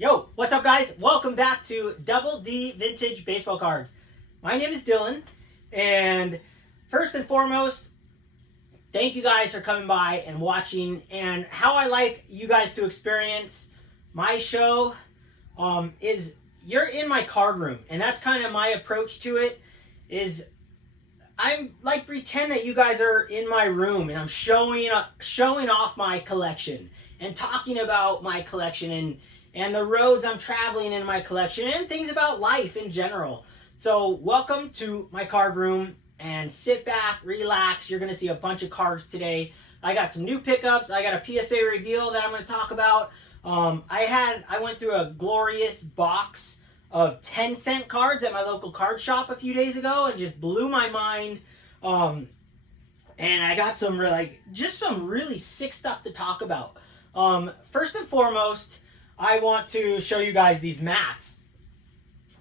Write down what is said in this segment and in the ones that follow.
Yo, what's up guys? Welcome back to Double D Vintage Baseball Cards. My name is Dylan, and first and foremost, thank you guys for coming by and watching. And how I like you guys to experience my show is you're in my card room, and that's kind of my approach to it. Is I'm like pretend that you guys are in my room, and I'm showing off my collection and talking about my collection and the roads I'm traveling in my collection and things about life in general. So welcome to my card room, and sit back, relax. You're going to see a bunch of cards today. I got some new pickups. I got a PSA reveal that I'm going to talk about. I went through a glorious box of 10-cent cards at my local card shop a few days ago and just blew my mind. And I got some really sick stuff to talk about. First and foremost, I want to show you guys these mats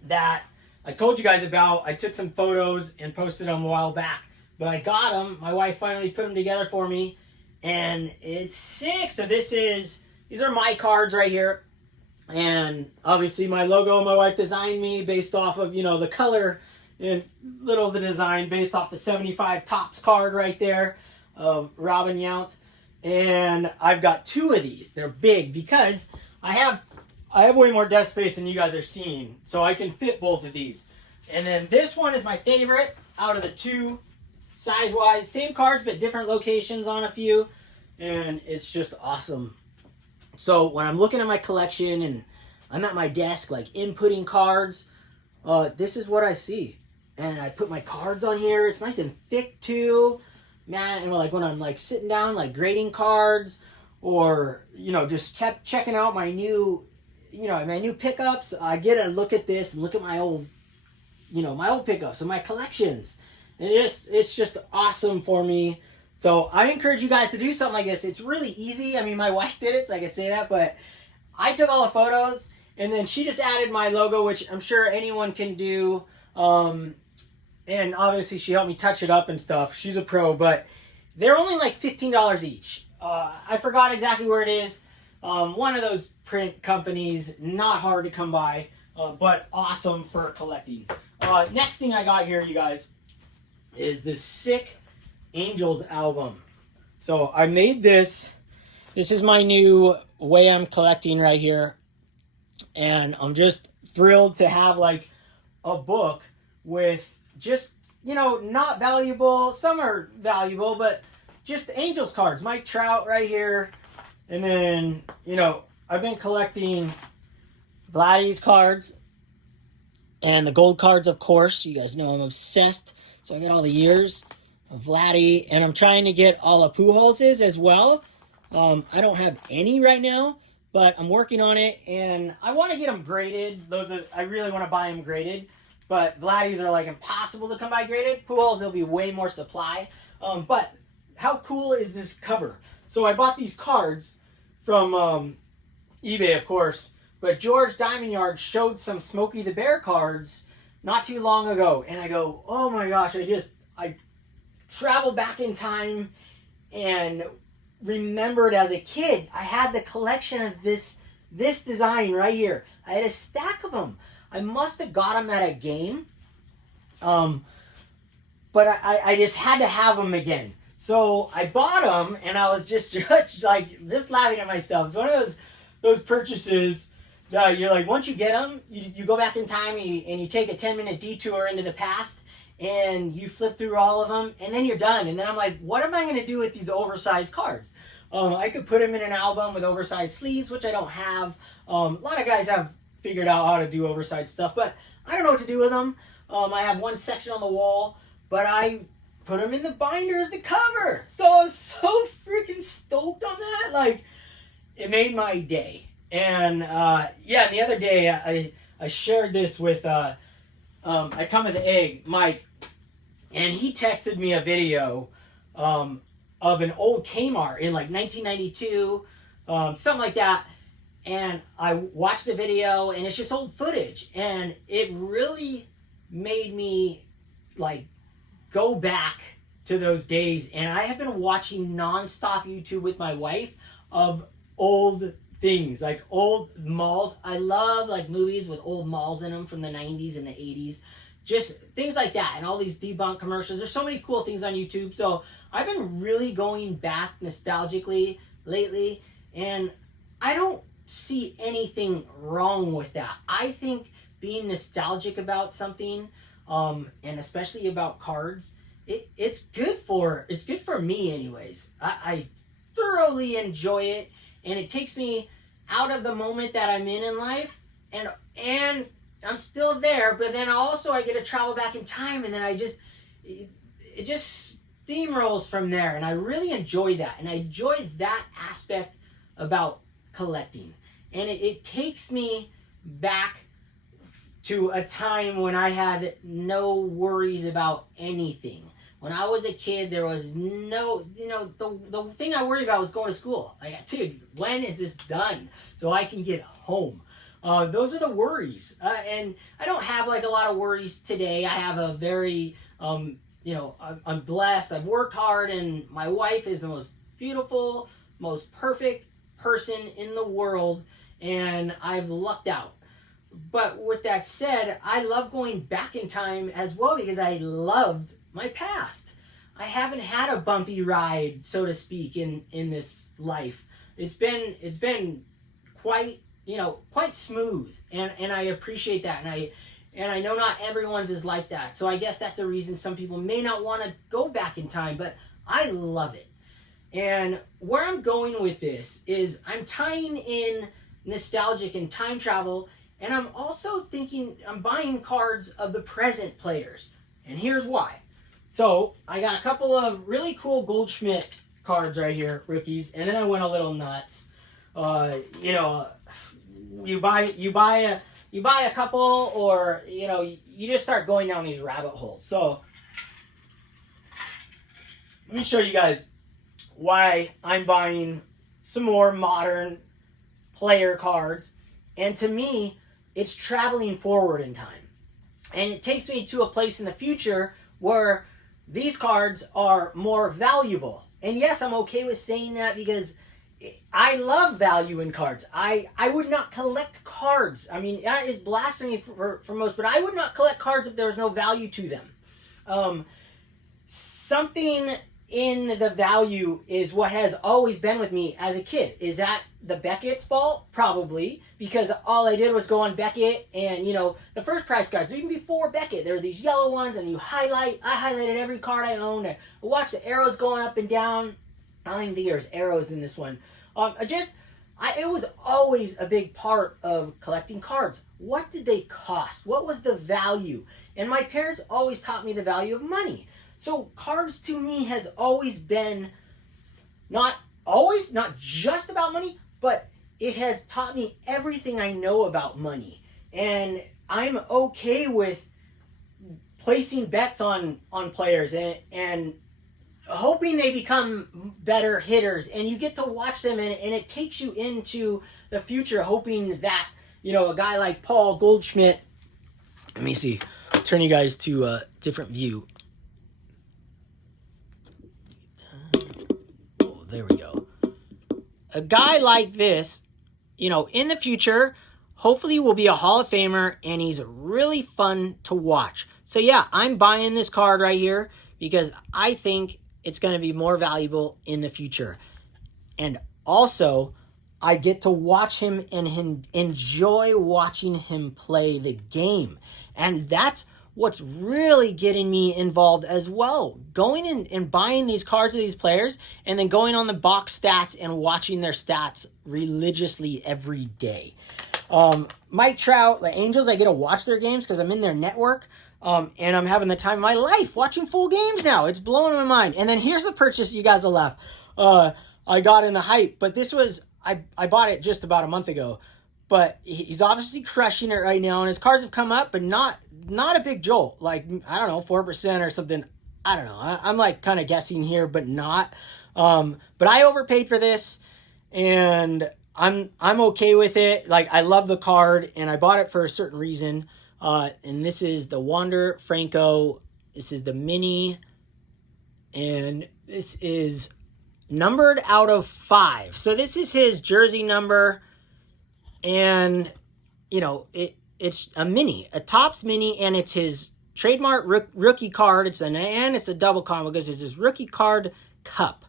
that I told you guys about. I took some photos and posted them a while back, but I got them. My wife finally put them together for me, and it's sick. So these are my cards right here, and obviously my logo my wife designed me based off of, the color and little of the design based off the 75 Topps card right there of Robin Yount. And I've got two of these. They're big because I have way more desk space than you guys are seeing, so I can fit both of these. And then this one is my favorite out of the two, size-wise. Same cards, but different locations on a few, and it's just awesome. So when I'm looking at my collection and I'm at my desk, like inputting cards, this is what I see. And I put my cards on here. It's nice and thick too, man. And like when I'm like sitting down, like grading cards, or just kept checking out my new pickups, I get a look at this and look at my old pickups and my collections, and it's just awesome for me. So I encourage you guys to do something like this. It's really easy. I mean, my wife did it, so I can say that, but I took all the photos and then she just added my logo, which I'm sure anyone can do. And obviously she helped me touch it up and stuff. She's a pro, but they're only like $15 each. I forgot exactly where it is. One of those print companies, not hard to come by, but awesome for collecting. Next thing I got here, you guys, is this sick Angels album. So I made this. This is my new way I'm collecting right here. And I'm just thrilled to have like a book with just, not valuable. Some are valuable, but just Angels cards. Mike Trout right here. And then, I've been collecting Vladdy's cards and the gold cards, of course. You guys know I'm obsessed. So I got all the years of Vladdy, and I'm trying to get all of Pujols's as well. I don't have any right now, but I'm working on it, and I want to get them graded. I really want to buy them graded, but Vladdy's are like impossible to come by graded. Pujols, there'll be way more supply. But how cool is this cover? So I bought these cards from eBay, of course, but George Diamond Yard showed some Smokey the Bear cards not too long ago, and I go, oh my gosh, I traveled back in time and remembered as a kid, I had the collection of this design right here. I had a stack of them. I must have got them at a game, but I just had to have them again. So I bought them, and I was just laughing at myself. It's one of those purchases that you're like, once you get them, you go back in time and you take a 10-minute detour into the past, and you flip through all of them, and then you're done. And then I'm like, what am I going to do with these oversized cards? I could put them in an album with oversized sleeves, which I don't have. A lot of guys have figured out how to do oversized stuff, but I don't know what to do with them. I have one section on the wall, but I put them in the binder as the cover. So I was so freaking stoked on that. Like, it made my day. And the other day I shared this with I Come With the Egg, Mike, and he texted me a video of an old Kmart in like 1992, something like that. And I watched the video, and it's just old footage, and it really made me like go back to those days. And I have been watching nonstop YouTube with my wife of old things like old malls. I love like movies with old malls in them from the 90s and the 80s. Just things like that, and all these debunk commercials. There's so many cool things on YouTube. So I've been really going back nostalgically lately, and I don't see anything wrong with that. I think being nostalgic about something, and especially about cards, it's good for me anyways. I thoroughly enjoy it, and it takes me out of the moment that I'm in life, and I'm still there, but then also I get to travel back in time, and then it just steamrolls from there, and I really enjoy that, and I enjoy that aspect about collecting, and it takes me back to a time when I had no worries about anything. When I was a kid, there was no, the thing I worried about was going to school. Like, dude, when is this done so I can get home? Those are the worries. And I don't have like a lot of worries today. I have a very, I'm blessed. I've worked hard, and my wife is the most beautiful, most perfect person in the world, and I've lucked out. But with that said, I love going back in time as well because I loved my past. I haven't had a bumpy ride, so to speak, in this life. It's been quite smooth, and I appreciate that, and I know not everyone's is like that. So I guess that's a reason some people may not want to go back in time, but I love it. And where I'm going with this is I'm tying in nostalgic and time travel, and I'm also thinking I'm buying cards of the present players. And here's why. So I got a couple of really cool Goldschmidt cards right here, rookies, and then I went a little nuts. You buy a couple, or you just start going down these rabbit holes. So let me show you guys why I'm buying some more modern player cards. And to me, it's traveling forward in time. And it takes me to a place in the future where these cards are more valuable. And yes, I'm okay with saying that because I love value in cards. I would not collect cards. I mean, that is blasphemy for most, but I would not collect cards if there was no value to them. Something in the value is what has always been with me as a kid. Is that the Beckett's fault? Probably, because all I did was go on Beckett, and the first prize cards, even before Beckett, there were these yellow ones, and I highlighted every card I owned, and I watched the arrows going up and down. I don't even think there's arrows in this one. It was always a big part of collecting cards. What did they cost? What was the value? And my parents always taught me the value of money. So cards to me has always been not just about money, but it has taught me everything I know about money. And I'm okay with placing bets on players and hoping they become better hitters, and you get to watch them, and it takes you into the future, hoping that a guy like Paul Goldschmidt. Let me see. Turn you guys to a different view. Oh, there we go. A guy like this, in the future, hopefully will be a Hall of Famer, and he's really fun to watch. So yeah, I'm buying this card right here because I think it's going to be more valuable in the future. And also, I get to watch him and enjoy watching him play the game. And that's what's really getting me involved as well. Going in and buying these cards of these players, and then going on the box stats and watching their stats religiously every day. Mike Trout, the Angels, I get to watch their games because I'm in their network. And I'm having the time of my life watching full games now. It's blowing my mind. And then here's the purchase you guys will laugh. I got in the hype, but this was, I bought it just about a month ago. But he's obviously crushing it right now, and his cards have come up, but not a big jolt. Like, I don't know, 4% or something. I don't know. I'm like kind of guessing here, but not. But I overpaid for this, and I'm okay with it. Like, I love the card, and I bought it for a certain reason. And this is the Wander Franco. This is the mini, and this is numbered out of 5. So this is his jersey number. and you know, it's a mini, a Topps mini, and it's his trademark rookie card. It's a double combo because it's his rookie card cup.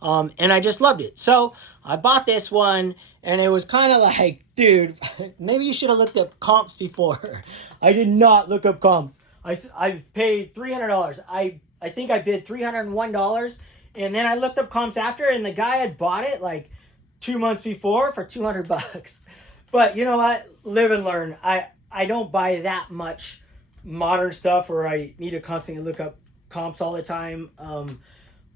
And I just loved it. So I bought this one, and it was kind of like, dude, maybe you should have looked up comps before. I did not look up comps. I paid $300. I think I bid $301, and then I looked up comps after, and the guy had bought it like 2 months before for $200. But you know what? Live and learn. I don't buy that much modern stuff where I need to constantly look up comps all the time.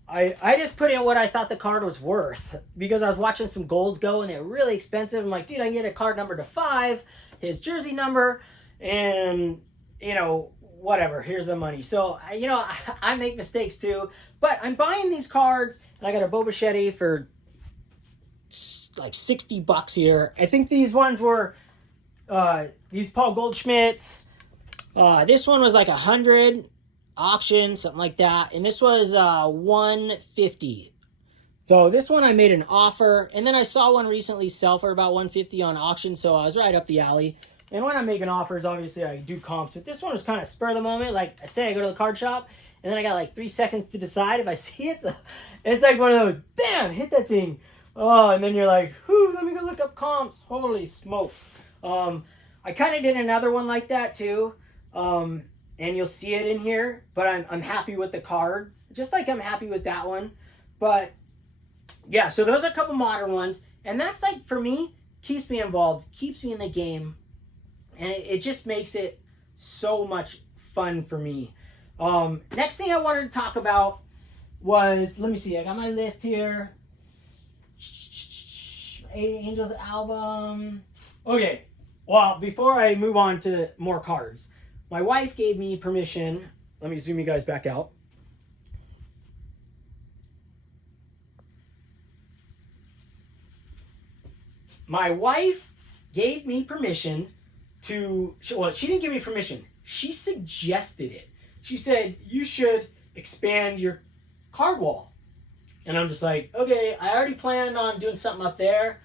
I just put in what I thought the card was worth because I was watching some golds go and they're really expensive. I'm like, dude, I can get a card number to 5, his jersey number, and you know, whatever. Here's the money. So you know, I make mistakes too, but I'm buying these cards, and I got a Bo Bichette for like $60 here. I think these ones were these Paul Goldschmidts. This one was like 100 auction, something like that, and this was $150. So this one I made an offer, and then I saw one recently sell for about $150 on auction, so I was right up the alley. And when I'm making offers, obviously I do comps, but this one was kind of spur of the moment. Like I say, I go to the card shop, and then I got like 3 seconds to decide if I see it. It's like one of those, bam, hit that thing. Oh, and then you're like, whew, let me go look up comps. Holy smokes. I kind of did another one like that too. And you'll see it in here, but I'm happy with the card, just like I'm happy with that one. But yeah, so those are a couple modern ones, and that's like, for me, keeps me involved, keeps me in the game, and it just makes it so much fun for me. Next thing I wanted to talk about was, let me see, I got my list here. Angels album. Okay, well, before I move on to more cards, my wife gave me permission. Let me zoom you guys back out. My wife gave me permission to, well, she didn't give me permission. She suggested it. She said, you should expand your card wall. And I'm just like, okay, I already planned on doing something up there.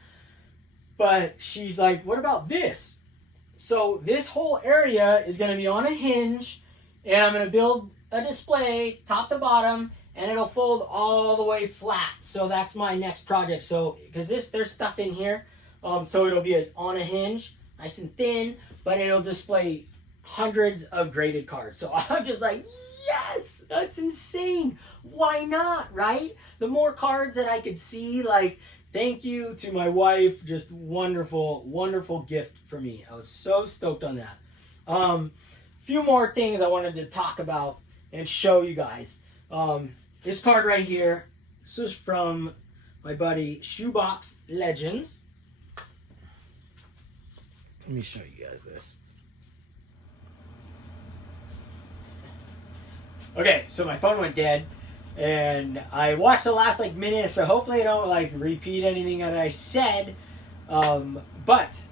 But she's like, what about this? So this whole area is going to be on a hinge, and I'm going to build a display top to bottom, and it'll fold all the way flat. So that's my next project. So because there's stuff in here, so it'll be on a hinge, nice and thin, but it'll display hundreds of graded cards. So I'm just like, yes, that's insane. Why not, right? The more cards that I could see, like, thank you to my wife. Just wonderful, wonderful gift for me. I was so stoked on that. Few more things I wanted to talk about and show you guys. This card right here, this was from my buddy Shoebox Legends. Let me show you guys this. Okay, so my phone went dead, and I watched the last like minute, so hopefully I don't like repeat anything that I said. But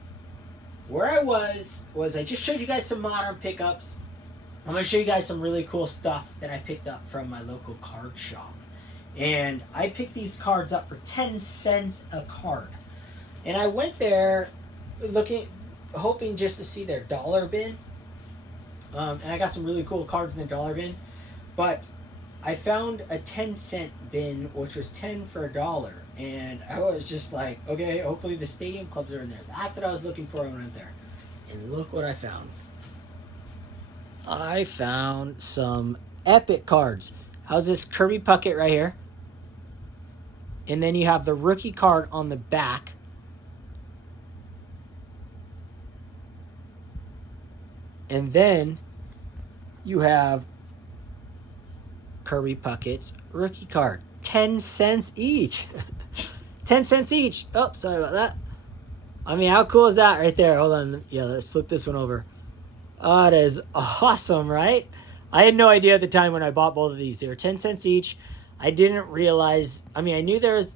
where I was I just showed you guys some modern pickups. I'm going to show you guys some really cool stuff that I picked up from my local card shop. And I picked these cards up for 10 cents a card. And I went there hoping just to see their dollar bin. And I got some really cool cards in the dollar bin. But I found a 10-cent bin, which was 10 for $1. And I was just like, okay, hopefully the stadium clubs are in there. That's what I was looking for when I went there. And look what I found. I found some epic cards. How's this Kirby Puckett right here? And then you have the rookie card on the back. And then you have Kirby Puckett's rookie card. 10 cents each. 10 cents each. Oh, sorry about that. I mean, how cool is that right there? Hold on. Yeah, let's flip this one over. Oh, it is awesome, right? I had no idea at the time when I bought both of these. They were 10 cents each. I didn't realize, I mean, I knew there was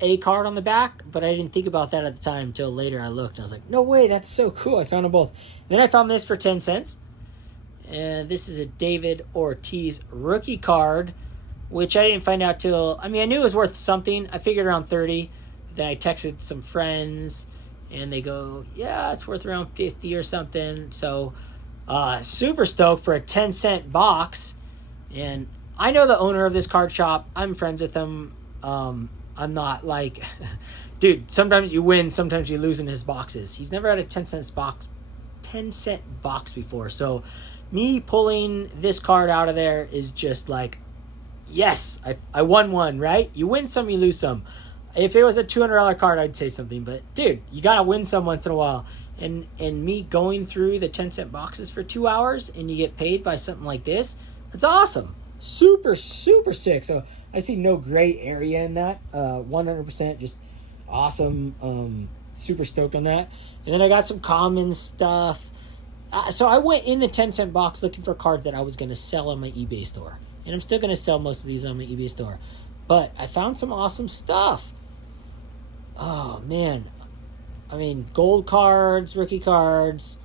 a card on the back, but I didn't think about that at the time until later I looked. I was like, no way, that's so cool. I found them both. And then I found this for 10 cents. And this is a David Ortiz rookie card, which I didn't find out till, I mean, I knew it was worth something. I figured around 30. Then I texted some friends, and they go, yeah, it's worth around 50 or something. So super stoked for a 10-cent box. And I know the owner of this card shop. I'm friends with him. I'm not like, dude, sometimes you win, sometimes you lose in his boxes. He's never had a 10-cent box before. So me pulling this card out of there is just like, yes, I won one, right? You win some, you lose some. If it was a $200 card, I'd say something. But, dude, you got to win some once in a while. And me going through the 10-cent boxes for 2 hours and you get paid by something like this, it's awesome. Super, super sick. So I see no gray area in that. 100% just awesome. Super stoked on that. And then I got some common stuff. So I went in the 10-cent box looking for cards that I was going to sell on my eBay store. And I'm still going to sell most of these on my eBay store. But I found some awesome stuff. Oh, man. I mean, gold cards, rookie cards,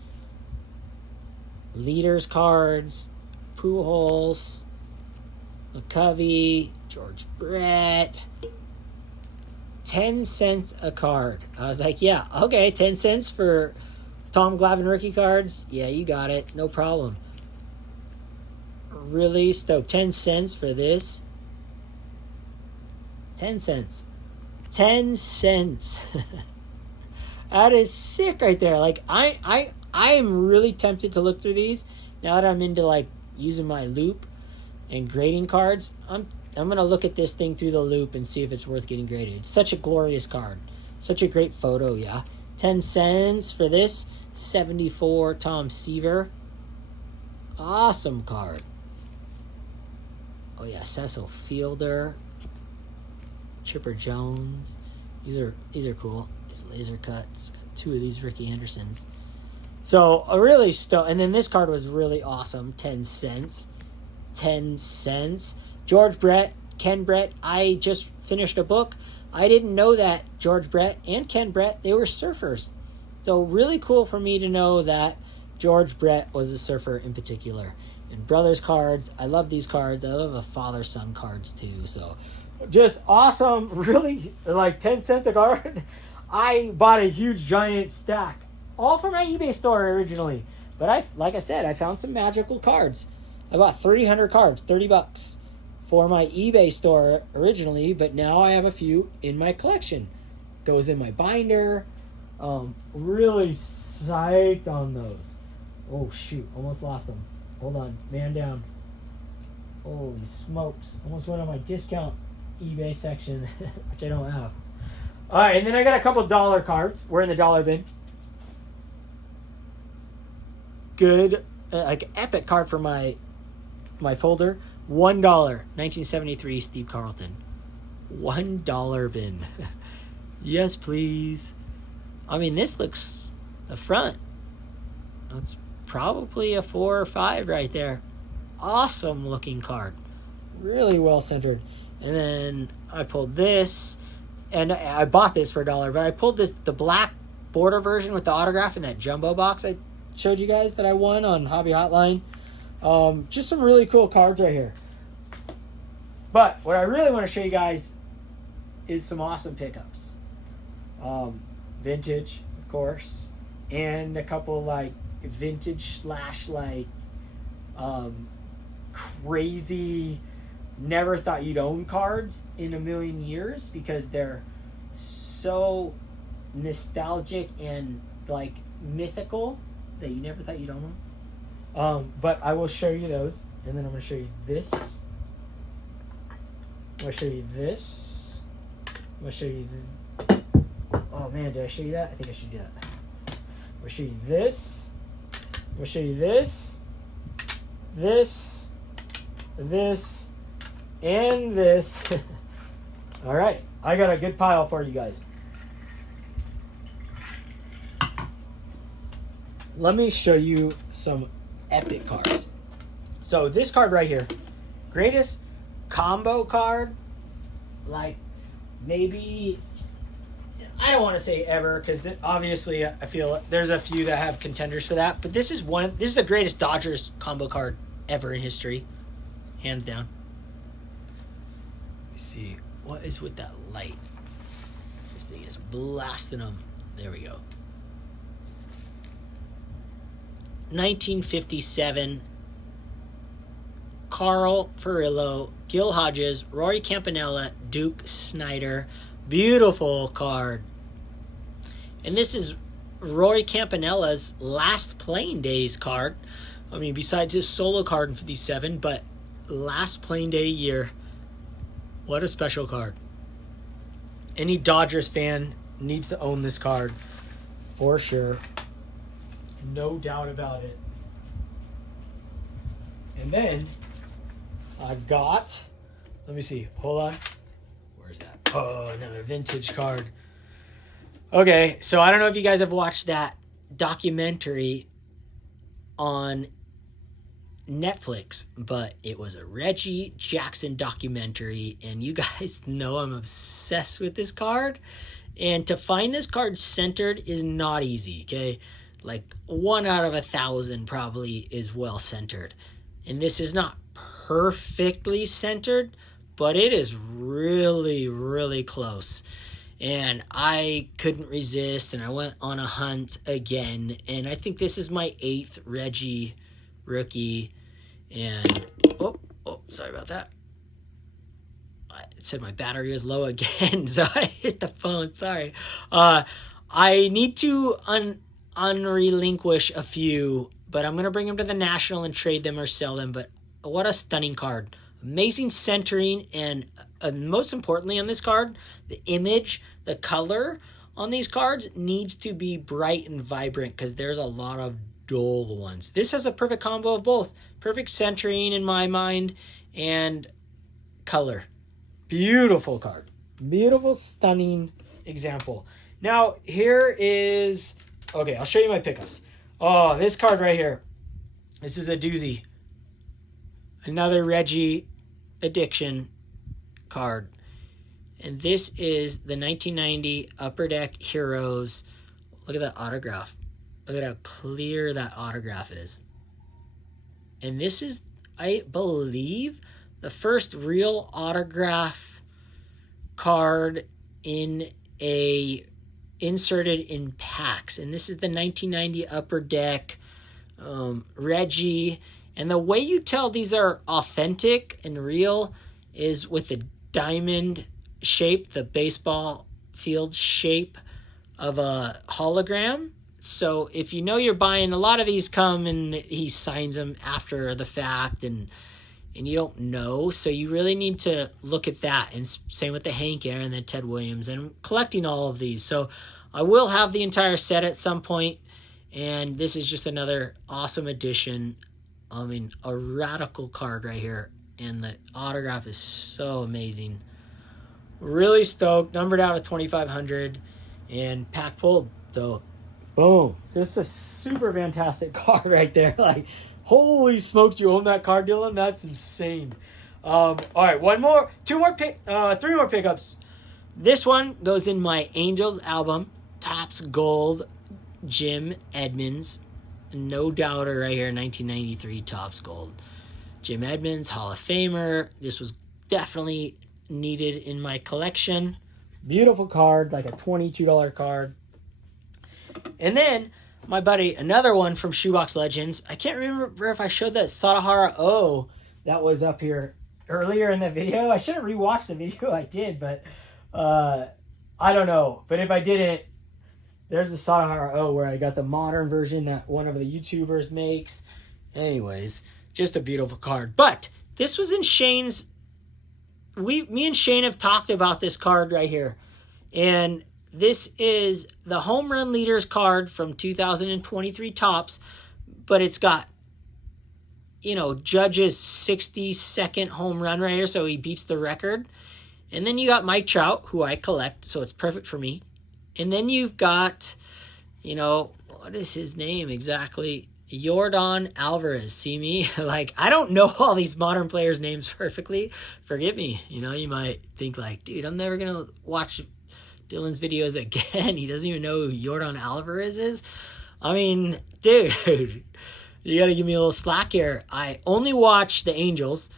leaders cards, Pujols, McCovey, George Brett. 10 cents a card. I was like, yeah, okay, 10 cents for Tom Glavine rookie cards. Yeah, you got it. No problem. Really stoked. 10 cents for this. 10 cents. 10 cents. That is sick right there. Like, I am really tempted to look through these now that I'm into like using my loop and grading cards. I'm gonna look at this thing through the loop and see if it's worth getting graded. It's such a glorious card. Such a great photo, yeah. 10 cents for this. 74 Tom Seaver. Awesome card. Oh yeah, Cecil Fielder. Chipper Jones. These are cool. These laser cuts. Got 2 of these Ricky Hendersons. So a really and then this card was really awesome. 10 cents. 10 cents. George Brett, Ken Brett. I just finished a book. I didn't know that George Brett and Ken Brett, they were surfers. So really cool for me to know that George Brett was a surfer in particular. And brothers cards. I love these cards. I love the father-son cards too. So just awesome. Really, like 10 cents a card. I bought a huge giant stack. All from my eBay store originally. But like I said, I found some magical cards. I bought 300 cards, $30 for my eBay store originally, but now I have a few in my collection. Goes in my binder. Really psyched on those. Oh shoot, almost lost them. Hold on, man down. Holy smokes, almost went on my discount eBay section, which I don't have. All right, and then I got a couple dollar cards. We're in the dollar bin. Good, like epic card for my folder. $1, 1973 Steve Carlton. $1 bin. Yes, please. I mean, this looks the front. That's probably a 4 or 5 right there. Awesome looking card. Really well centered. And then I pulled this, and I bought this for $1, but I pulled the black border version with the autograph in that jumbo box I showed you guys that I won on Hobby Hotline. Just some really cool cards right here. But what I really want to show you guys is some awesome pickups. Vintage, of course, and a couple like vintage / like crazy never thought you'd own cards in a million years because they're so nostalgic and like mythical that you never thought you'd own them. But I will show you those, and then I'm going to show you this. I'm going to show you this. I'm going to show you oh man, did I show you that? I think I should do that. I'm going to show you this. I'm going to show you this. This. This. And this. All right. I got a good pile for you guys. Let me show you some epic cards. So this card right here, greatest combo card, like maybe, I don't want to say ever because obviously I feel there's a few that have contenders for that, but this is the greatest Dodgers combo card ever in history, hands down. Let me see what is with that light. This thing is blasting them. There we go. 1957 Carl Furillo, Gil Hodges, Rory Campanella, Duke Snider. Beautiful card. And this is Rory Campanella's last playing days card. I mean, besides his solo card in 57, but last playing day year. What a special card. Any Dodgers fan needs to own this card for sure. No doubt about it. And then I've got, let me see, hold on. Where's that? Oh, another vintage card. Okay, so I don't know if you guys have watched that documentary on Netflix, but it was a Reggie Jackson documentary, and you guys know I'm obsessed with this card. And to find this card centered is not easy, okay? Like 1 out of 1,000 probably is well centered. And this is not perfectly centered, but it is really, really close. And I couldn't resist, and I went on a hunt again. And I think this is my 8th Reggie rookie. And, oh, sorry about that. It said my battery was low again, so I hit the phone. Sorry. I need to unrelinquish a few, but I'm going to bring them to the National and trade them or sell them. But what a stunning card. Amazing centering, and most importantly on this card, the image, the color on these cards needs to be bright and vibrant because there's a lot of dull ones. This has a perfect combo of both. Perfect centering in my mind and color. Beautiful card. Beautiful, stunning example. Now, here is... Okay, I'll show you my pickups. Oh, this card right here. This is a doozy. Another Reggie Addiction card. And this is the 1990 Upper Deck Heroes. Look at that autograph. Look at how clear that autograph is. And this is, I believe, the first real autograph card inserted in packs. And this is the 1990 Upper Deck Reggie. And the way you tell these are authentic and real is with the diamond shape, the baseball field shape of a hologram. So if you know you're buying, a lot of these come and he signs them after the fact and you don't know. So you really need to look at that. And same with the Hank Aaron and the Ted Williams. And I'm collecting all of these. So I will have the entire set at some point. And this is just another awesome addition. I mean, a radical card right here. And the autograph is so amazing. Really stoked. Numbered out of 2,500. And pack pulled. So, boom. Just a super fantastic card right there. Like, holy smokes, you own that card, Dylan? That's insane. All right, three more pickups. This one goes in my Angels album. Topps Gold, Jim Edmonds. No doubter right here, 1993 Topps Gold. Jim Edmonds, Hall of Famer. This was definitely needed in my collection. Beautiful card, like a $22 card. And then my buddy, another one from Shoebox Legends. I can't remember if I showed that Sadahara O that was up here earlier in the video. I should have rewatched the video. I did, but I don't know. But if I didn't, there's the Sadahara O where I got the modern version that one of the YouTubers makes. Anyways, just a beautiful card. But this was in Shane's... Me and Shane have talked about this card right here. And this is the Home Run Leaders card from 2023 Topps. But it's got, Judge's 62nd home run right here. So he beats the record. And then you got Mike Trout, who I collect. So it's perfect for me. And then you've got, what is his name exactly? Yordan Alvarez. See me? I don't know all these modern players' names perfectly. Forgive me. You might think dude, I'm never going to watch Dylan's videos again. He doesn't even know who Yordan Alvarez is. I mean, dude, you got to give me a little slack here. I only watch the Angels.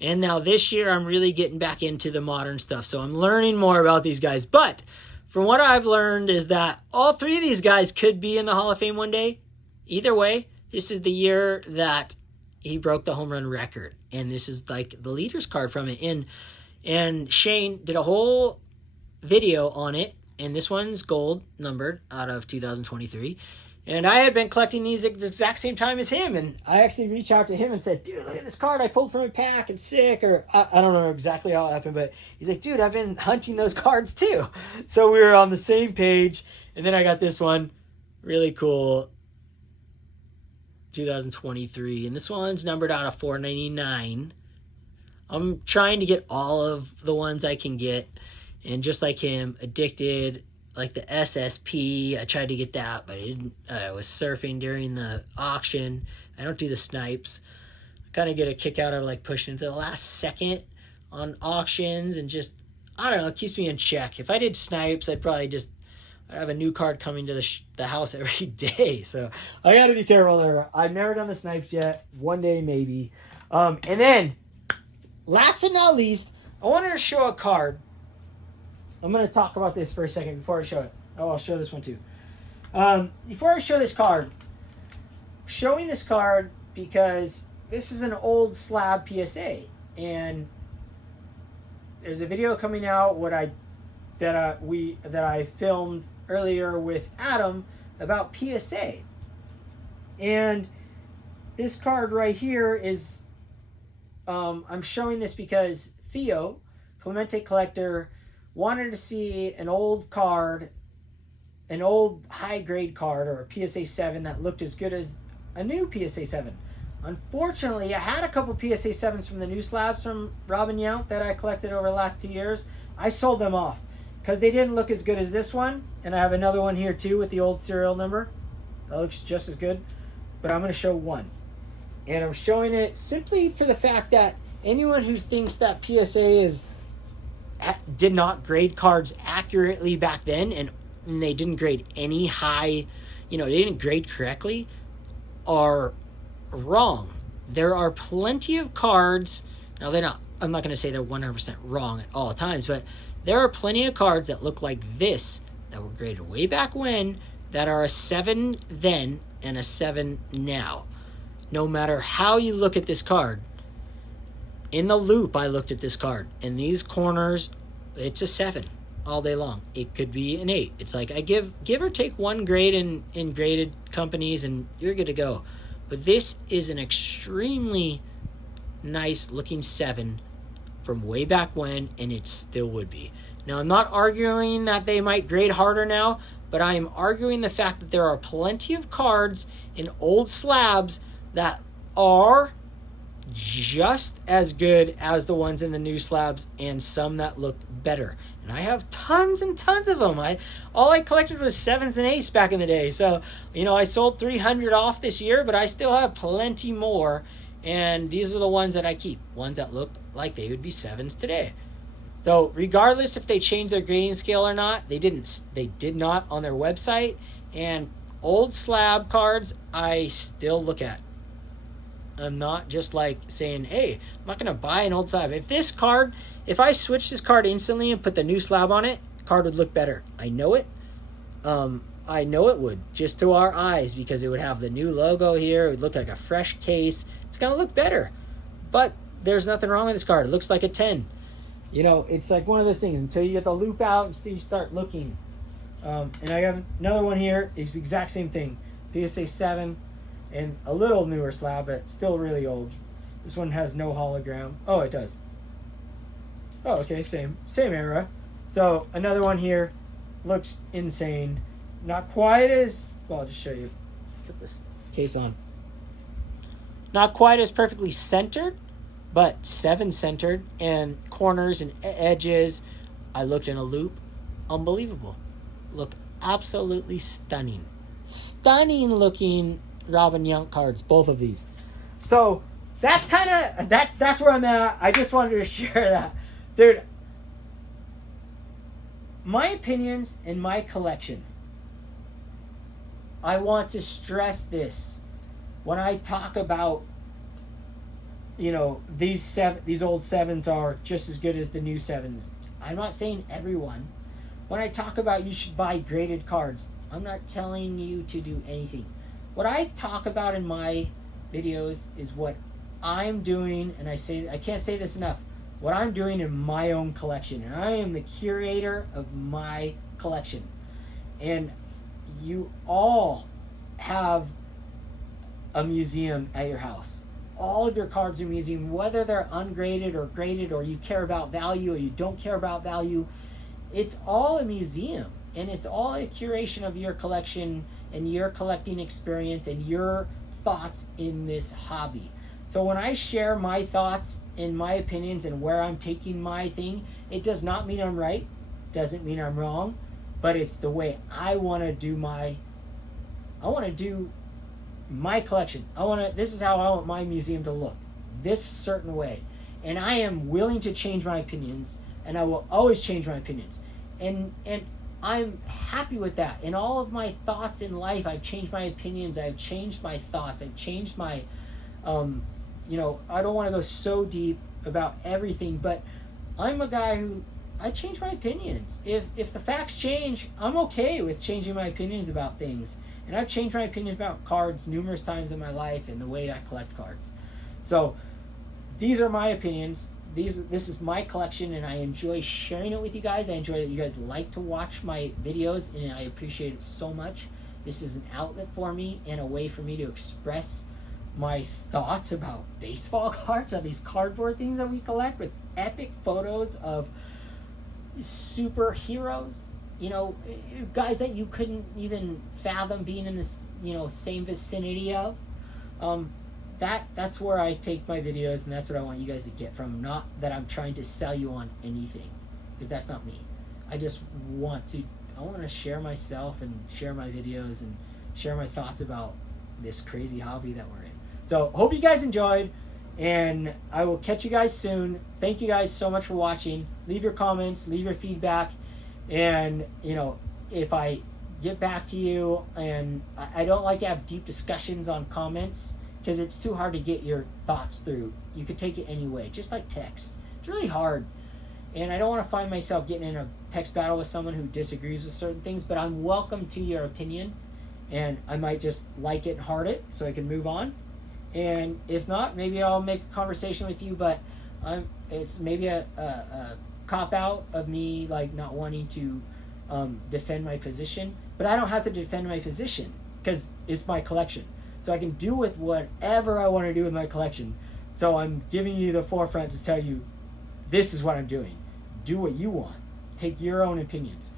And now this year, I'm really getting back into the modern stuff. So I'm learning more about these guys. But from what I've learned is that all three of these guys could be in the Hall of Fame one day. Either way, This is the year that he broke the home run record, and this is like the leader's card from it. And Shane did a whole video on it, and this one's gold numbered out of 2023. And I had been collecting these at the exact same time as him, and I actually reached out to him and said, dude, look at this card I pulled from a pack, it's sick, or I don't know exactly how it happened, but he's like, dude, I've been hunting those cards too. So we were on the same page, and then I got this one, really cool, 2023, and this one's numbered out of 499. I'm trying to get all of the ones I can get, and just like him, Addicted, like the SSP, I tried to get that, but I didn't. I was surfing during the auction. I don't do the snipes. I kind of get a kick out of like pushing to the last second on auctions, and just, I don't know, it keeps me in check. If I did snipes, I'd have a new card coming to the house every day. So I got to be careful there. I've never done the snipes yet. One day maybe. And then, last but not least, I wanted to show a card. I'm going to talk about this for a second before I show it. Oh, I'll show this one too. Before I show this card, I'm showing this card because this is an old slab PSA, and there's a video coming out that I filmed earlier with Adam about PSA, and this card right here is. I'm showing this because Theo, Clemente Collector, wanted to see an old card, an old high-grade card, or a PSA 7 that looked as good as a new PSA 7. Unfortunately, I had a couple PSA 7s from the new slabs from Robin Yount that I collected over the last 2 years. I sold them off because they didn't look as good as this one, and I have another one here too with the old serial number. That looks just as good, but I'm going to show one. And I'm showing it simply for the fact that anyone who thinks that PSA did not grade cards accurately back then, and they didn't grade any high, they didn't grade correctly, are wrong. There are plenty of cards. Now, I'm not going to say they're 100% wrong at all times, but there are plenty of cards that look like this that were graded way back when that are a 7 then and a 7 now. No matter how you look at this card, in the loop I looked at this card, and these corners, it's a 7 all day long. It could be an 8. It's like I give or take one grade in graded companies and you're good to go. But this is an extremely nice looking 7 from way back when, and it still would be. Now, I'm not arguing that they might grade harder now, but I am arguing the fact that there are plenty of cards in old slabs that are just as good as the ones in the new slabs, and some that look better. And I have tons and tons of them. All I collected was 7s and 8s back in the day. So, I sold 300 off this year, but I still have plenty more. And these are the ones that I keep. Ones that look like they would be 7s today. So regardless if they changed their grading scale or not, they didn't. They did not on their website. And old slab cards, I still look at. I'm not just like saying, hey, I'm not going to buy an old slab. If I switch this card instantly and put the new slab on it, the card would look better. I know it. I know it would, just to our eyes, because it would have the new logo here. It would look like a fresh case. It's going to look better. But there's nothing wrong with this card. It looks like a 10. It's like one of those things. Until you get the loop out, until you start looking. And I have another one here. It's the exact same thing. PSA 7. And a little newer slab, but still really old. This one has no hologram. Oh, it does. Oh, okay, same era. So another one here, looks insane. Not quite as, well, I'll just show you. Put this case on. Not quite as perfectly centered, but 7 centered, and corners and edges. I looked in a loop. Unbelievable. Look absolutely stunning. Stunning looking Robin Yount cards, both of these. So that's kind of that's where I'm at. I just wanted to share that, dude. My opinions in my collection. I want to stress this when I talk about, these old 7s are just as good as the new 7s. I'm not saying everyone. When I talk about you should buy graded cards, I'm not telling you to do anything. what I talk about in my videos is what I'm doing, and I can't say this enough, what I'm doing in my own collection. And I am the curator of my collection. And you all have a museum at your house. All of your cards are a museum, whether they're ungraded or graded, or you care about value or you don't care about value. It's all a museum, and it's all a curation of your collection and your collecting experience and your thoughts in this hobby. So when I share my thoughts and my opinions and where I'm taking my thing, it does not mean I'm right, doesn't mean I'm wrong, but it's the way I want to do my collection. This is how I want my museum to look, this certain way. And I am willing to change my opinions, and I will always change my opinions. And I'm happy with that. In all of my thoughts in life, I've changed my opinions, I've changed my thoughts, I've changed my I don't want to go so deep about everything, but I'm a guy who I change my opinions. If the facts change, I'm okay with changing my opinions about things. And I've changed my opinions about cards numerous times in my life and the way I collect cards. So these are my opinions. This is my collection, and I enjoy sharing it with you guys. I enjoy that you guys like to watch my videos, and I appreciate it so much. This is an outlet for me and a way for me to express my thoughts about baseball cards, on these cardboard things that we collect with epic photos of superheroes, guys that you couldn't even fathom being in this, same vicinity of. That's where I take my videos, and that's what I want you guys to get from. Not that I'm trying to sell you on anything, because that's not me. I want to share myself and share my videos and share my thoughts about this crazy hobby that we're in. So hope you guys enjoyed, and I will catch you guys soon. Thank you guys so much for watching. Leave your comments, leave your feedback, and if I get back to you, and I don't like to have deep discussions on comments because it's too hard to get your thoughts through. You could take it anyway, just like text. It's really hard, and I don't want to find myself getting in a text battle with someone who disagrees with certain things, but I'm welcome to your opinion, and I might just like it and heart it so I can move on. And if not, maybe I'll make a conversation with you, but it's maybe a cop-out of me like not wanting to defend my position. But I don't have to defend my position because it's my collection. So I can do with whatever I want to do with my collection. So I'm giving you the forefront to tell you, this is what I'm doing. Do what you want. Take your own opinions.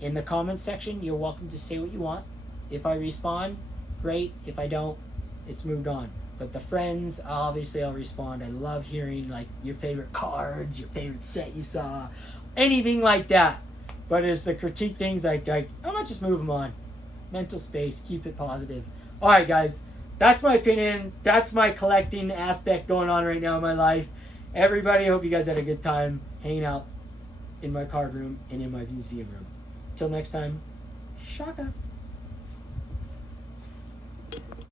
In the comments section, you're welcome to say what you want. If I respond, great. If I don't, it's moved on. But the friends, obviously I'll respond. I love hearing like your favorite cards, your favorite set you saw, anything like that. But it's the critique things I might just move them on. Mental space, keep it positive. All right, guys, that's my opinion. That's my collecting aspect going on right now in my life. Everybody, hope you guys had a good time hanging out in my card room and in my museum room. Till next time, Shaka.